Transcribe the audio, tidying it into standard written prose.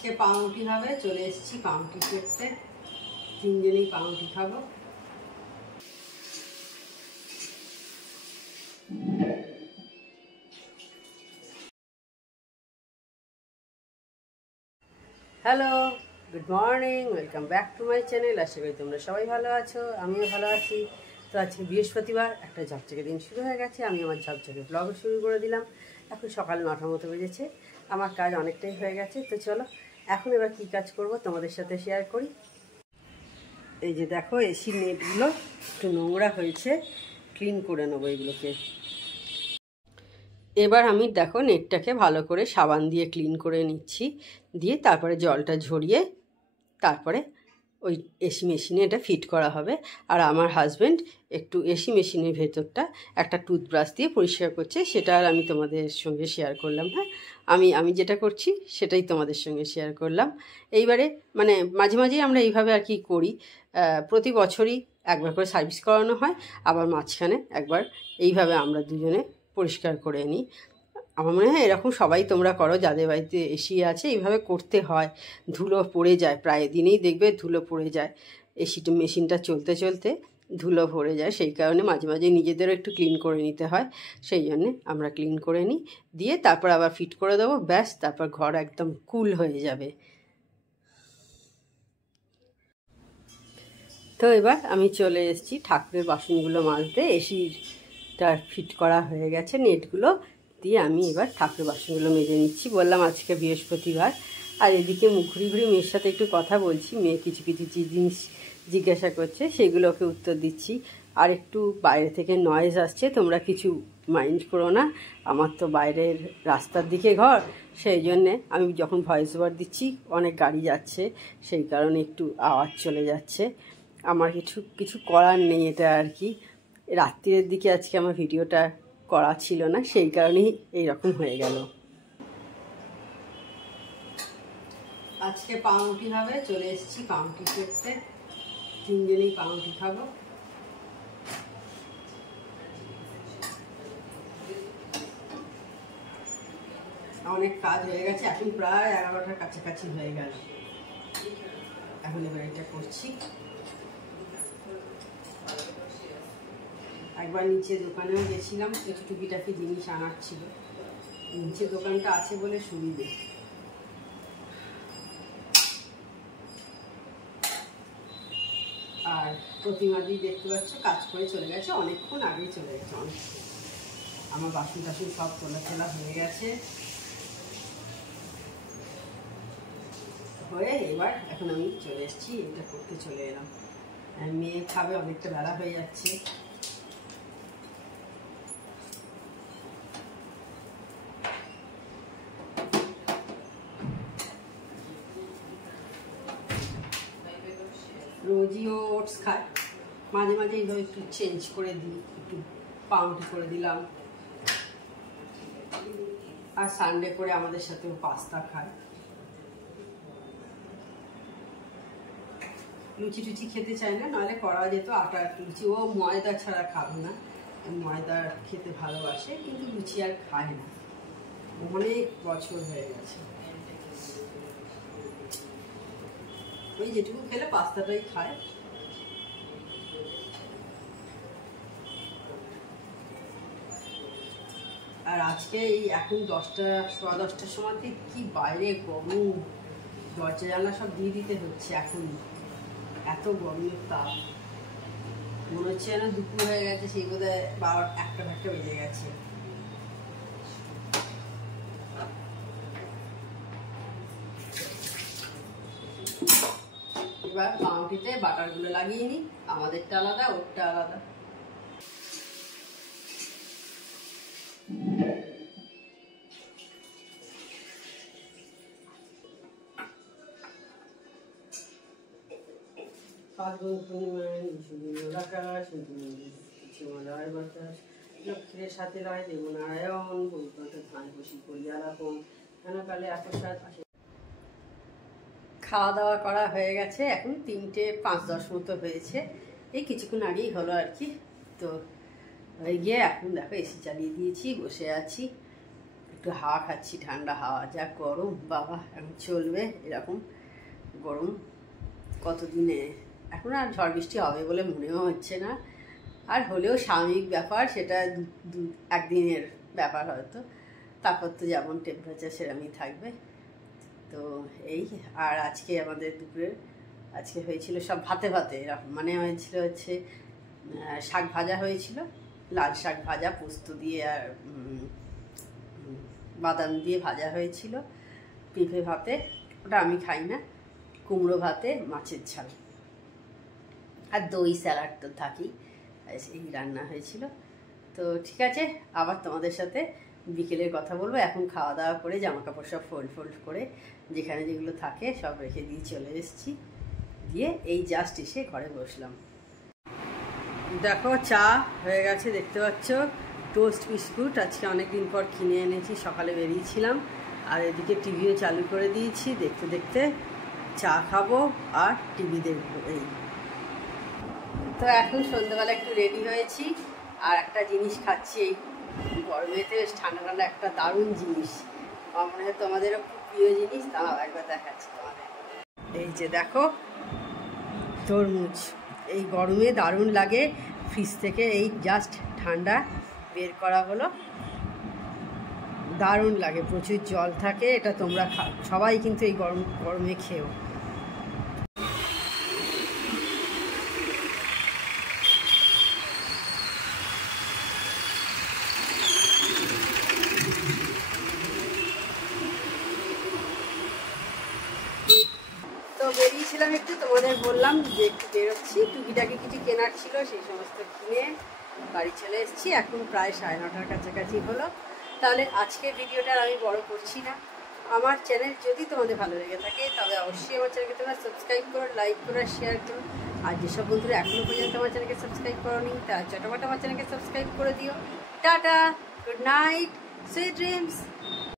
আজকে পাউরুটি হবে, চলে এসেছি পাউরুটি করতে। তিনজনেই পাউরুটি খাবো। Hello, good morning, welcome back to my channel. আশা করি তোমরা সবাই ভালো আছো, আমিও ভালো আছি। তো আজকে বৃহস্পতিবার, একটা ঝকঝকে দিন শুরু হয়ে গেছে। আমি আমার ঝকঝকে ব্লগ শুরু করে দিলাম। এখন সকাল 9টার মতো বেজেছে। আমার কাজ অনেকটাই হয়ে গেছে। তো চলো এখন এবার কী কাজ করব তোমাদের সাথে শেয়ার করি। এই যে দেখো, এসির নেটগুলো একটু নোংরা হয়েছে, ক্লিন করে নেবো এগুলোকে। এবার আমি দেখো নেটটাকে ভালো করে সাবান দিয়ে ক্লিন করে নিচ্ছি, দিয়ে তারপরে জলটা ঝরিয়ে তারপরে ওই এসি মেশিনে এটা ফিট করা হবে। আর আমার হাজব্যান্ড একটু এসি মেশিনের ভেতরটা একটা টুথব্রাশ দিয়ে পরিষ্কার করছে, সেটা আর আমি তোমাদের সঙ্গে শেয়ার করলাম। হ্যাঁ, আমি যেটা করছি সেটাই তোমাদের সঙ্গে শেয়ার করলাম। এইবারে মানে মাঝে মাঝেই আমরা এইভাবে আর কি করি। প্রতি বছরই একবার করে সার্ভিস করানো হয়, আবার মাঝখানে একবার এইভাবে আমরা দুজনে পরিষ্কার করে নিই। আমার মনে হয় এরকম সবাই তোমরা করো, যাদের বাড়িতে এসি আছে এইভাবে করতে হয়। ধুলো পড়ে যায়, প্রায় দিনেই দেখবে ধুলো পড়ে যায়। এসিটা মেশিনটা চলতে চলতে ধুলো পড়ে যায়, সেই কারণে মাঝে মাঝে নিজেদেরও একটু ক্লিন করে নিতে হয়। সেই জন্যে আমরা ক্লিন করে নিই, দিয়ে তারপর আবার ফিট করে দেবো, ব্যাস। তারপর ঘর একদম কুল হয়ে যাবে। তো এবার আমি চলে এসেছি ঠাকুরের বাসনগুলো মাজতে। এসিটা ফিট করা হয়ে গেছে, নেটগুলো দিয়ে আমি এবার ঠাকুরের বাসনগুলো মেজে নিচ্ছি। বললাম আজকে বৃহস্পতিবার। আর এদিকে ঘুরি ঘুরি মেয়ের সাথে একটু কথা বলছি। মেয়ে কিছু কিছু জিনিস জিজ্ঞাসা করছে, সেগুলোকে উত্তর দিচ্ছি। আর একটু বাইরে থেকে নয়েজ আসছে, তোমরা কিছু মাইন্ড করো না। আমার তো বাইরের রাস্তার দিকে ঘর, সেই জন্যে আমি যখন ভয়েস ওভার দিচ্ছি অনেক গাড়ি যাচ্ছে, সেই কারণে একটু আওয়াজ চলে যাচ্ছে। আমার কিছু করার নেই, এটা আর কি। রাত্রির দিকে আজকে আমার ভিডিওটা করা ছিল না, সেই কারণেই এইরকম হয়ে গেল। আজকে পাউরুটি হবে, চলে এসেছি পাউরুটি করতে। তিনজনেই পাউরুটি খাবো। অনেক কাজ হয়ে গেছে, এখন প্রায় 11টার কাছাকাছি হয়ে গেল। এখন এবার এটা করছি। একবার নিচে দোকানেও গেছিলাম, কিছু টুকিটাকি জিনিস আনার ছিল। নিচে দোকানটা আছে বলে সুবিধে। আর প্রতিমাদি দেখতে পাচ্ছ কাজ করে চলে গেছে, অনেকক্ষণ আগেই চলে গেছে। অনেকক্ষণ আমার বাসন টাসন সব তোলা ফেলা হয়ে গেছে। হয়ে এবার এখন আমি চলে এসেছি, এটা করতে চলে এলাম। মেয়ে খাবে, অনেকটা বেলা হয়ে যাচ্ছে। রোজই ও ওটস খায়, মাঝে মাঝে এইভাবে একটু চেঞ্জ করে দিই, একটু পাউরুটি করে দিলাম। আর সানডে করে আমাদের সাথে ও পাস্তা খায়। লুচি টুচি খেতে চায় না, নাহলে করা যেত আটার লুচি। ও ময়দা ছাড়া খাবে না, ময়দা খেতে ভালোবাসে, কিন্তু লুচি আর খায় না। অনেক বছর হয়ে গেছে, ওই যেটুকু খেলে পাস্তাটাই খায়। আর আজকে এই এখন 10টা, 10:15টার সময় কি বাইরে গরম, দরজা জানলা সব দিয়ে দিতে হচ্ছে। এখন এত গরমের তাপ, মনে হচ্ছে যেন দুপুর হয়ে গেছে, সেই বোধহয় 1টা বেজে গেছে। এবার পাউরুটিতে বাটারগুলো লাগিয়ে নিই, আমাদেরটা আলাদা, ওরটা আলাদা। লক্ষ্মীর সাথে রায় দেবনারায়ণ ধান খুশি করিয়া রাখুন। খাওয়া দাওয়া করা হয়ে গেছে, এখন 3টে 5-10 মতো হয়েছে। এই কিছুক্ষণ আগেই হলো আর কি। তো হয়ে গিয়ে এখন দেখো এসি চালিয়ে দিয়েছি, বসে আছি। একটু একটু হাওয়া খাচ্ছি, ঠান্ডা হাওয়া। যা গরম বাবা, এখন চলবে এরকম গরম কতদিনে। এখন আর ঝড় বৃষ্টি হবে বলে মনেও হচ্ছে না, আর হলেও স্বাভাবিক ব্যাপার, সেটা একদিনের ব্যাপার হয়তো। তারপর তো যেমন টেম্পারেচার সেরকমই থাকবে। তো এই, আর আজকে আমাদের দুপুরে আজকে হয়েছিল সব ভাতে ভাতে এরকম, মানে হয়েছিল হচ্ছে শাক ভাজা হয়েছিল, লাল শাক ভাজা পোস্ত দিয়ে আর বাদাম দিয়ে ভাজা হয়েছিল, পেঁপে ভাতে, ওটা আমি খাই না, কুমড়ো ভাতে মাছের ঝাল, আর দই স্যালাড তো থাকেই। এই রান্না হয়েছিল। তো ঠিক আছে, আবার তোমাদের সাথে বিকেলের কথা বলবো। এখন খাওয়া দাওয়া করে জামা কাপড় সব ফোল্ড করে যেখানে যেগুলো থাকে সব রেখে দিয়ে চলে এসেছি, দিয়ে এই জাস্ট এসে ঘরে বসলাম। দেখো চা হয়ে গেছে, দেখতে পাচ্ছ, টোস্ট বিস্কুট আজকে অনেক দিন পর কিনে এনেছি, সকালে বেরিয়েছিলাম, আর এদিকে টিভিও চালু করে দিয়েছি, দেখতে দেখতে চা খাবো আর টিভি দেখবো। এই তো এখন সন্ধ্যাবেলা একটু রেডি হয়েছি, আর একটা জিনিস খাচ্ছি এই গরমেতে, বেশ ঠান্ডা ঠান্ডা একটা দারুণ জিনিস, আমার মনে হয় তোমাদেরও খুব প্রিয় জিনিস, তাও একবার দেখাচ্ছি তোমাদের। এই যে দেখো তরমুজ, এই গরমে দারুণ লাগে, ফ্রিজ থেকে এই জাস্ট ঠান্ডা বের করা হলো, দারুণ লাগে, প্রচুর জল থাকে, এটা তোমরা সবাই কিন্তু এই গরমে খেও। তো বেরিয়েছিলাম একটু, তোমাদের বললাম যে একটু বেরোচ্ছি, টুকিটাকি কিছু কেনার ছিল, সেই সমস্ত কিনে বাড়ি চলে এসেছি, এখন প্রায় 9:30 কাছাকাছি হলো। তাহলে আজকে ভিডিওটা আমি বড় করছি না। আমার চ্যানেল যদি তোমাদের ভালো লেগে থাকে তবে অবশ্যই আমার চ্যানেলকে তোমরা সাবস্ক্রাইব করো, লাইক করো, শেয়ার করো, আর যেসব বন্ধুরা এখনও পর্যন্ত আমার চ্যানেলকে সাবস্ক্রাইব করোনি তারা চটাপট আমার চ্যানেলকে সাবস্ক্রাইব করে দিও। Tata, good night, sweet dreams.